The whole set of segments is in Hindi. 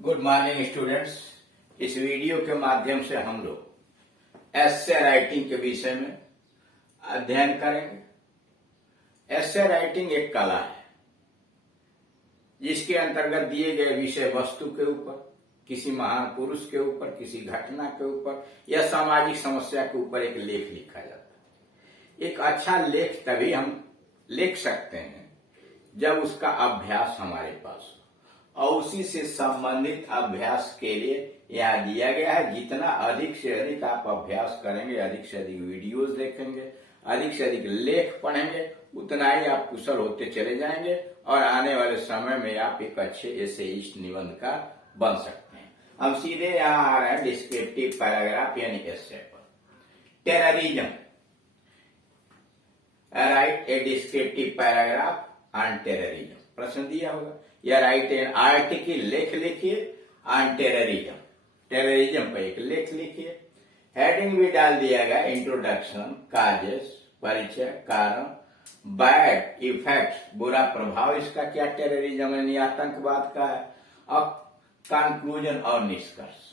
Good morning students. इस वीडियो के माध्यम से हम लोग एस्से राइटिंग के विषय में अध्ययन करेंगे। एस्से राइटिंग एक कला है जिसके अंतर्गत दिए गए विषय वस्तु के ऊपर, किसी महान पुरुष के ऊपर, किसी घटना के ऊपर या सामाजिक समस्या के ऊपर एक लेख लिखा जाता है। एक अच्छा लेख तभी हम लिख सकते हैं जब उसका अभ्यास हमारे पास हो, और उसी से संबंधित अभ्यास के लिए यहाँ दिया गया है। जितना अधिक से अधिक आप अभ्यास करेंगे, अधिक से अधिक वीडियोस देखेंगे, अधिक से अधिक लेख पढ़ेंगे, उतना ही आप कुशल होते चले जाएंगे और आने वाले समय में आप एक अच्छे एसेइस्ट निबंधकार बन सकते हैं। हम सीधे यहाँ आ रहे हैं डिस्क्रिप्टिव पैराग्राफ यानी एस्से पर। Terrorism, right A descriptive paragraph on terrorism. प्रश्न दिया होगा या राइट एन आर्टिकल, लेख लिखिए ऑन टेररिज्म, टेररिज्म पर एक लेख लिखिए। हेडिंग भी डाल दिया गया, इंट्रोडक्शन, काजेस, परिचय, कारण, बैड इफेक्ट्स, बुरा प्रभाव इसका क्या टेररिज्म यानी आतंकवाद का है, और कंक्लूजन और निष्कर्ष।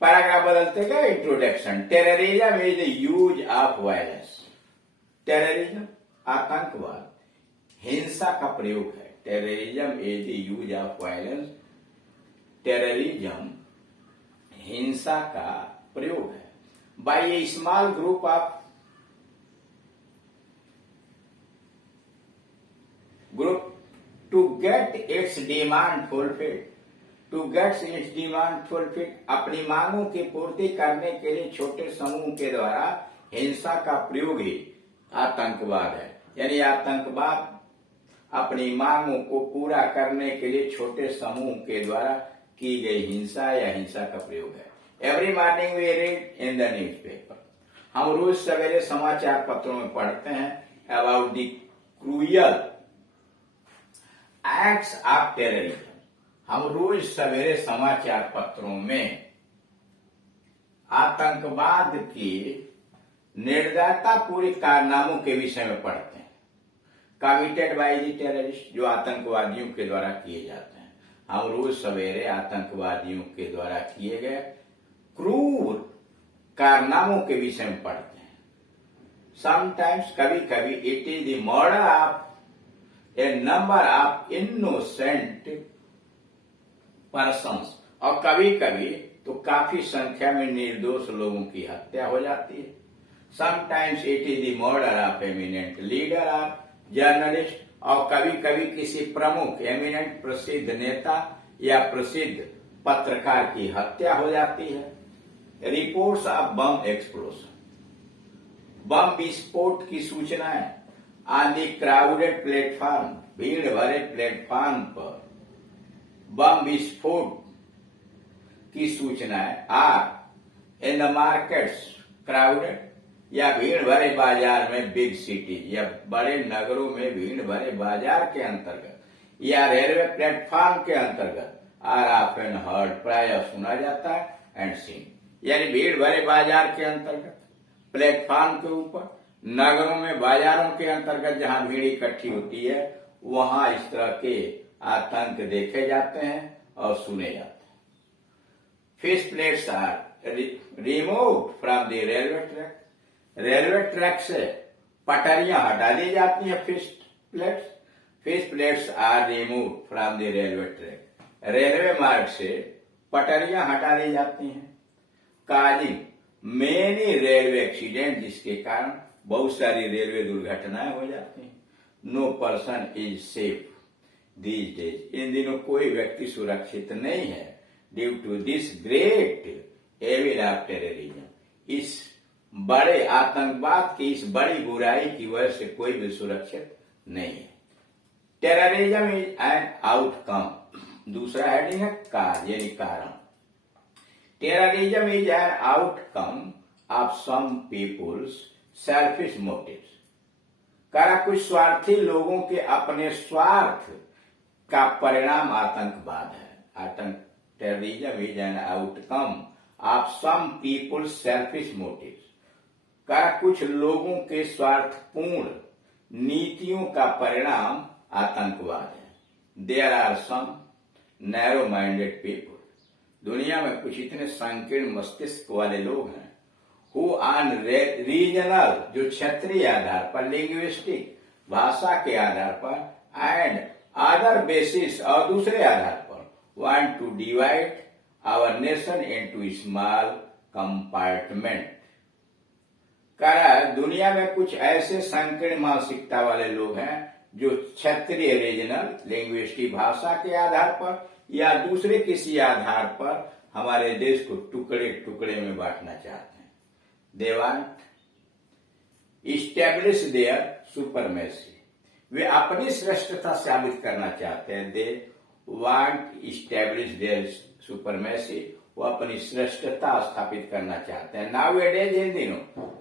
पैराग्राफ बदलते गए। Introduction, terrorism is the use of violence. Terrorism आतंकवाद हिंसा का प्रयोग है। Terrorism is the use of violence. Terrorism हिंसा का प्रयोग है by a small group of to get its demand fulfilled. To get its demand fulfilled, अपनी मांगों की पूर्ति करने के लिए छोटे समूह के द्वारा हिंसा का प्रयोग ही आतंकवाद है। यानी आतंकवाद अपनी मांगों को पूरा करने के लिए छोटे समूह के द्वारा की गई हिंसा या हिंसा का प्रयोग है। Every morning we read in the newspaper, हम रोज सवेरे समाचार पत्रों में पढ़ते हैं about the cruel acts of terrorism. हम रोज सवेरे समाचार पत्रों में आतंकवाद की निर्दयतापूर्ण कारनामों के विषय में पढ़ते हैं। कमिटेड बाय द टेररिस्ट, जो आतंकवादियों के द्वारा किए जाते हैं। हम रोज सवेरे आतंकवादियों के द्वारा किए गए क्रूर कारनामों के विषय में पढ़ते हैं। समटाइम्स, कभी कभी, it is the murder of A number of innocent persons, और कभी कभी तो काफी संख्या में निर्दोष लोगों की हत्या हो जाती है। Sometimes it is the murder of eminent leader of journalist, और कभी कभी किसी प्रमुख एमिनेंट प्रसिद्ध नेता या प्रसिद्ध पत्रकार की हत्या हो जाती है। रिपोर्ट्स ऑफ बम एक्सप्लोजन, बम विस्फोट की सूचनाएं ऑन द क्राउडेड प्लेटफॉर्म, भीड़ भरे प्लेटफॉर्म पर बम विस्फोट की सूचनाएं are in the markets crowded, या भीड़ भरे बाजार में, बिग सिटी या बड़े नगरों में भीड़ भरे बाजार के अंतर्गत, या रेलवे प्लेटफॉर्म के अंतर्गत, आर ऑफन हर्ड, प्राय सुना जाता है, एंड सीन। यानी भीड़ भरे बाजार के अंतर्गत, प्लेटफॉर्म के ऊपर, नगरों में, बाजारों के अंतर्गत जहां भीड़ इकट्ठी होती है, वहां इस तरह के आतंक देखे जाते हैं और सुने जाते हैं। Fish plates are removed from the railway track, railway track से पटरियां हटा दी जाती हैं। Fish plates are removed from the railway track, railway मार्ग से पटरियां हटा दी जाती हैं। काजिंग मेनी रेलवे एक्सीडेंट, जिसके कारण बहुत सारी रेलवे दुर्घटनाएं हो जाती हैं। No person is safe these days, इन दिनों कोई व्यक्ति सुरक्षित नहीं है। Due to this great evil of terrorism, इस बड़े आतंकवाद की इस बड़ी बुराई की वजह से कोई भी सुरक्षित नहीं है। टेररिज्म इज एन आउटकम, दूसरा हेडिंग है कार्य यानी कारण। Terrorism is an outcome of some people's selfish motives, कुछ स्वार्थी लोगों के अपने स्वार्थ का परिणाम आतंकवाद है। Terrorism is an outcome of some people's selfish motives, कुछ लोगों के स्वार्थपूर्ण नीतियों का परिणाम आतंकवाद है। There are some narrow minded people. दुनिया में कुछ इतने संकीर्ण मस्तिष्क वाले लोग हैं हु ऑन रीजनल, जो क्षेत्रीय आधार पर, लिंग्विस्टिक, भाषा के आधार पर, एंड अदर बेसिस, और दूसरे आधार पर, want to divide our nation into small compartment. कह रहा है दुनिया में कुछ ऐसे संकीर्ण मानसिकता वाले लोग हैं जो क्षेत्रीय, रीजनल, लिंग्विस्टिक, भाषा के आधार पर या दूसरे किसी आधार पर हमारे देश को टुकड़े टुकड़े में बांटना चाहते हैं। They want establish their supremacy, वे अपनी श्रेष्ठता साबित करना चाहते हैं। They want establish their supremacy, वो अपनी श्रेष्ठता स्थापित करना चाहते हैं। नाउ एडेज, इन दिनों,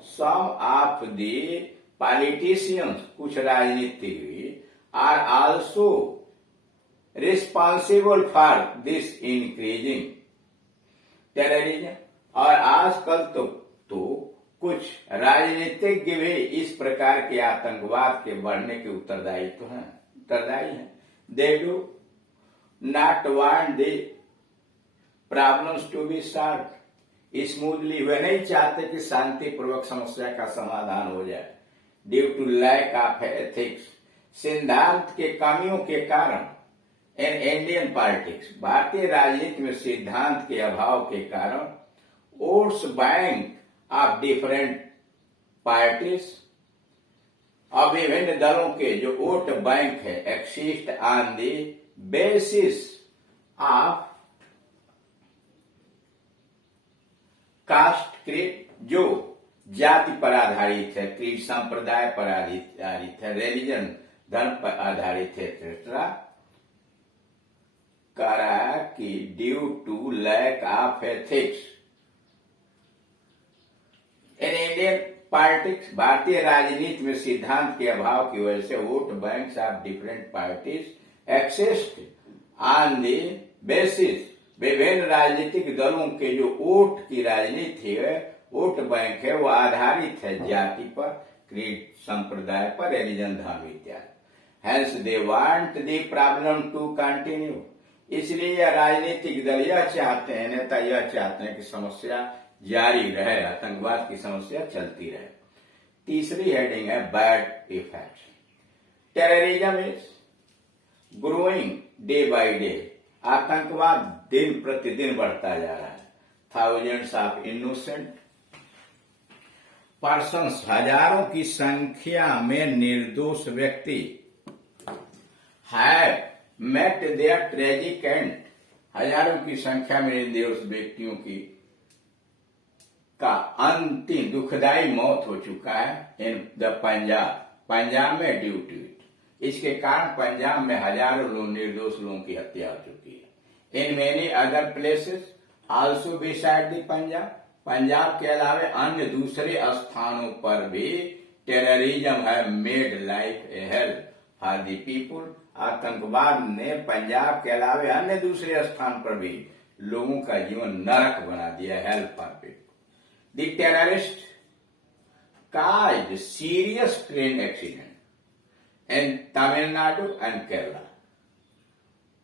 सम ऑफ दी पॉलिटिशियंस, कुछ राजनीतिक भी, are also responsible for this increasing terrorism. और आजकल तो कुछ राजनीतिज्ञ भी इस प्रकार के आतंकवाद के बढ़ने के उत्तरदायी हैं। They do not want the problems to be solved smoothly, वे नहीं चाहते कि शांतिपूर्वक समस्या का समाधान हो जाए। Due to lack of ethics, सिद्धांत के कमियों के कारण, इन इंडियन पॉलिटिक्स, भारतीय राजनीति में सिद्धांत के अभाव के कारण, votes bank of different parties, और विभिन्न दलों के जो वोट बैंक है, exist on the basis of caste, creed, जो जाति पर आधारित है, क्रीड संप्रदाय पर आधारित है, रिलीजन धर्म पर आधारित है, एक्सेट्रा। कह रहा है कि due to lack of ethics in Indian politics, भारतीय राजनीति में सिद्धांत के अभाव की वजह से vote banks of different parties exist on the basis, विभिन्न राजनीतिक दलों के जो वोट की राजनीति है, वोट बैंक है, वो आधारित है जाति पर, क्रीड संप्रदाय पर, रिलीजन धर्म इत्यादि। Hence they want the problem to continue, इसलिए यह राजनीतिक दल यह चाहते हैं, नेता यह चाहते हैं कि समस्या जारी रहे, आतंकवाद की समस्या चलती रहे। तीसरी हेडिंग है bad effects. Terrorism is growing day by day, आतंकवाद दिन प्रतिदिन बढ़ता जा रहा है। थाउजेंड्स ऑफ इनोसेंट पर्सन्स, हजारों की संख्या में निर्दोष व्यक्ति, have met their tragic end, हजारों की संख्या में निर्दोष व्यक्तियों की का अंतिम दुखदायी मौत हो चुका है इन द पंजाब में ड्यू टू इट। इसके कारण पंजाब में हजारों लोग, निर्दोष लोगों की हत्या हो चुकी है। In many other places also beside the Punjab के अलावा अन्य दूसरे स्थानों पर भी टेररिज्म है made life a hello for the people, आतंकवाद ने पंजाब के अलावा अन्य दूसरे स्थान पर भी लोगों का जीवन नरक बना दिया, hello for people. The terrorist caused serious train accident in Tamil Nadu and Kerala।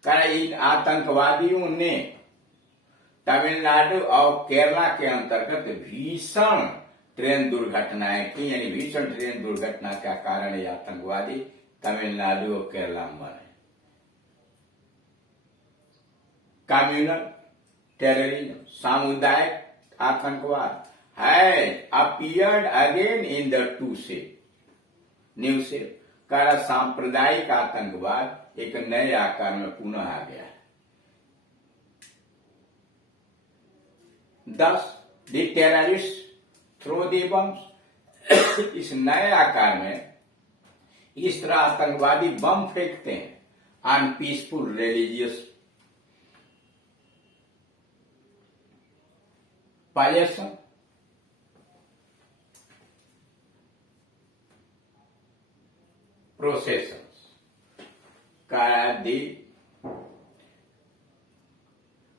इन आतंकवादियों ने तमिलनाडु और केरला के अंतर्गत भीषण ट्रेन दुर्घटनाएं की, यानी भीषण ट्रेन दुर्घटना का कारण ये आतंकवादी तमिलनाडु और केरला में मरे। कम्युनल टेररिज्म, सामुदायिक आतंकवाद, has appeared again in the new shape। कह सांप्रदायिक आतंकवाद एक नए आकार में पुनः आ गया है। Thus, the terrorists throw the bombs इस नए आकार में इस तरह आतंकवादी बम फेंकते हैं on peaceful religious possession, processions।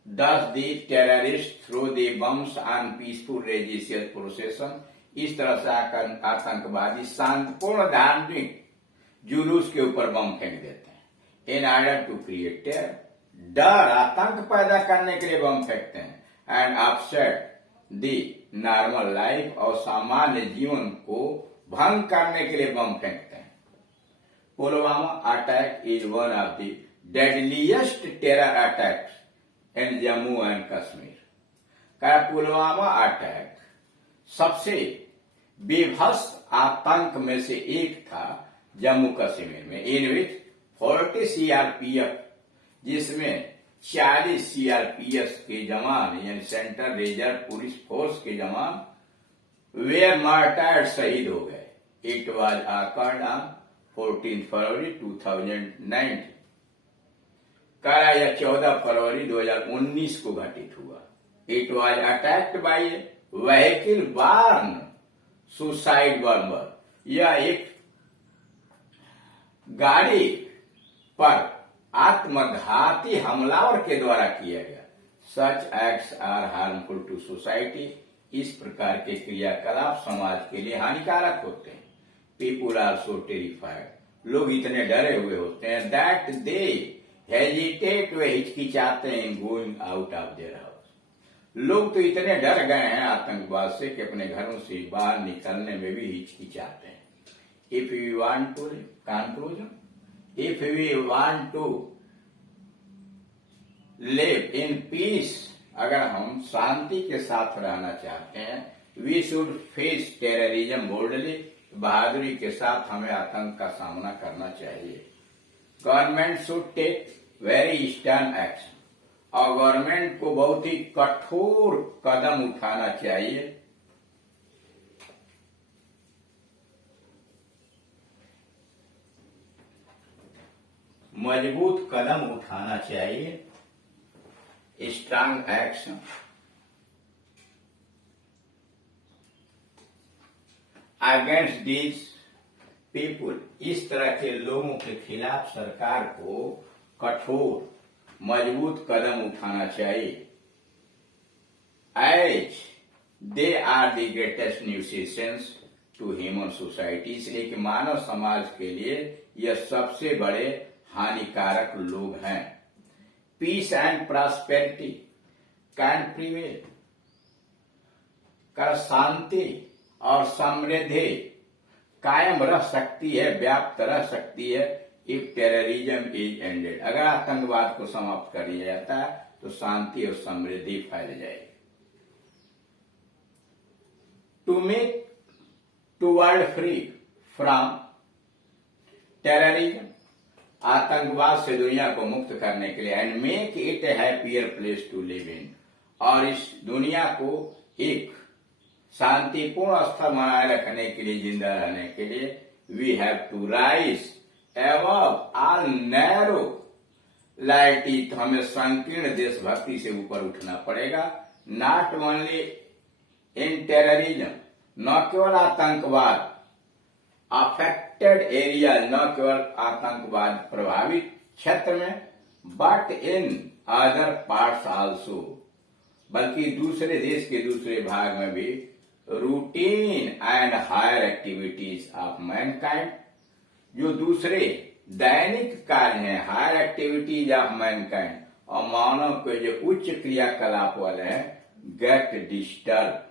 Thus the terrorists throw the bombs on peaceful religious procession। इस तरह से आतंकवादी शांतिपूर्ण धार्मिक जुलूस के ऊपर बम फेंक देते हैं in order to create terror. डर आतंक पैदा करने के लिए बम फेंकते हैं, and upset the normal life, और सामान्य जीवन को भंग करने के लिए बम फेंकते हैं। Pulwama attack is one of the deadliest terror attacks in Jammu and Kashmir. Pulwama attack सबसे बेभत्स आतंक में से एक था जम्मू कश्मीर में, इन विच 40 सीआरपीएफ, जिसमें 40 सीआरपीएफ के जवान यानी सेंट्रल रिजर्व पुलिस फोर्स के जवान वेयर मार्टर्ड, शहीद हो गए। इट वॉज ऑकर्ड ऑन 14 फरवरी 2019। करा यह 14 फरवरी 2019 को घटित हुआ। It was attacked by vehicle born suicide bomber. यह एक गाड़ी पर आत्मघाती हमलावर के द्वारा किया गया। Such acts are harmful to society. इस प्रकार के क्रियाकलाप समाज के लिए हानिकारक होते हैं। People are so terrified. लोग इतने डरे हुए होते हैं दैट दे हेजिटेट, वे हिचकिचाते हैं in going out of their house. लोग तो इतने डर गए हैं आतंकवाद से कि अपने घरों से बाहर निकलने में भी हिचकिचाते हैं। If you want to conclusion, if we want to live in peace, अगर हम शांति के साथ रहना चाहते हैं, we should face terrorism boldly, बहादुरी के साथ हमें आतंक का सामना करना चाहिए। Government should take very stern action, और गवर्नमेंट को बहुत ही कठोर कदम उठाना चाहिए। मजबूत कदम उठाना चाहिए, strong action against these people. इस तरह के लोगों के खिलाफ सरकार को कठोर मजबूत कदम उठाना चाहिए। As they are the greatest nuisance to human society, इसलिए कि मानव समाज के लिए यह सबसे बड़े हानिकारक लोग हैं। Peace and prosperity can prevail, कर शांति और समृद्धि कायम रह सकती है, व्याप्त रह सकती है, इफ टेररिज्म इज एंडेड। अगर आतंकवाद को समाप्त कर दिया जाता है तो शांति और समृद्धि फैल जाएगी। To make to world free from terrorism, आतंकवाद से दुनिया को मुक्त करने के लिए, and make it a happier place to live in, और इस दुनिया को एक शांतिपूर्ण स्तर बनाए रखने के लिए, जिंदा रहने के लिए, we have to rise above all narrow loyalty, तो हमें संकीर्ण देशभक्ति से ऊपर उठना पड़ेगा। नॉट ओनली इन टेररिज्म, न केवल आतंकवाद अफेक्टेड एरिया, न केवल आतंकवाद प्रभावित क्षेत्र में, but in other parts also, बल्कि दूसरे देश के दूसरे भाग में भी, routine and higher activities of mankind, जो दूसरे दैनिक कार्य हैं, हायर एक्टिविटीज ऑफ मैनकाइंड, और मानव के जो उच्च क्रियाकलाप वाले हैं, गेट डिस्टर्ब,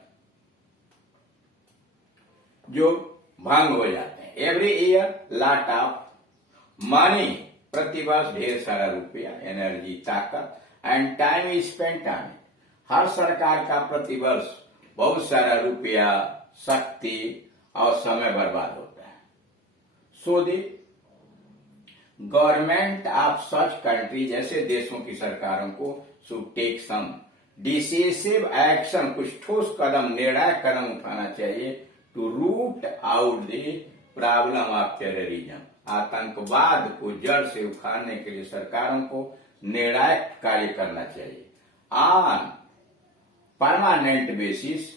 जो भंग हो जाते हैं। Every year lot of money, प्रतिवर्ष ढेर सारा रुपया, एनर्जी, ताकत, and time is spent on it. हर सरकार का प्रतिवर्ष बहुत सारा रुपया, शक्ति और समय बर्बाद होता है। So the government of such country, जैसे देशों की सरकारों को, should take some decisive action, कुछ ठोस कदम, निर्णायक कदम उठाना चाहिए, to root out the problem of terrorism, आतंकवाद को जड़ से उखाड़ने के लिए सरकारों को निर्णायक कार्य करना चाहिए। ऑन परमानेंट बेसिस,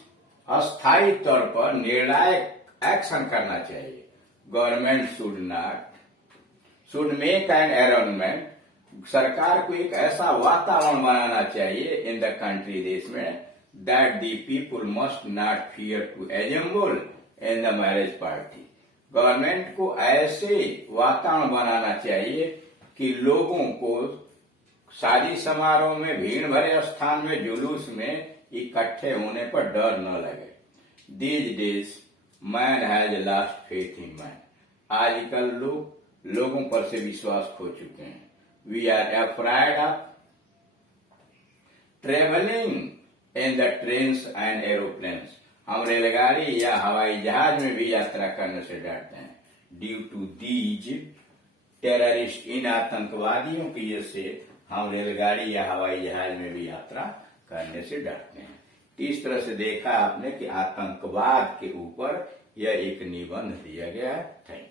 अस्थायी तौर पर निर्णायक एक्शन करना चाहिए। Government should make an environment, सरकार को एक ऐसा वातावरण बनाना चाहिए इन द कंट्री, देश में, that the people must not fear to assemble in the marriage party। Government को ऐसे वातावरण बनाना चाहिए कि लोगों को शादी समारोह में, भीड़ भरे स्थान में, जुलूस में इकट्ठे होने पर डर न लगे। These days man has lost faith in man. आजकल लोगों पर से विश्वास खो चुके हैं। We are afraid of travelling in the trains and aeroplanes. हम रेलगाड़ी या हवाई जहाज में भी यात्रा करने से डरते हैं। ड्यू टू दीज टेररिस्ट, इन आतंकवादियों की वजह से हम रेलगाड़ी या हवाई जहाज में भी यात्रा करने से डरते हैं। इस तरह से देखा आपने कि आतंकवाद के ऊपर यह एक निबंध दिया गया है। Thank you.